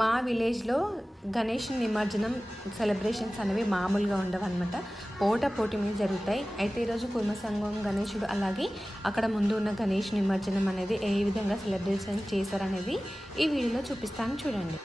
మా విలేజ్లో గణేష్ నిమజ్జనం సెలబ్రేషన్స్ అనేవి మామూలుగా ఉండవు అనమాట పోటీ మీద జరుగుతాయి. అయితే ఈరోజు కుర్మ సంఘం గణేషుడు అలాగే అక్కడ ముందు ఉన్న గణేష్ నిమజ్జనం అనేది ఏ విధంగా సెలబ్రేషన్ చేశారనేది ఈ వీడియోలో చూపిస్తాను చూడండి.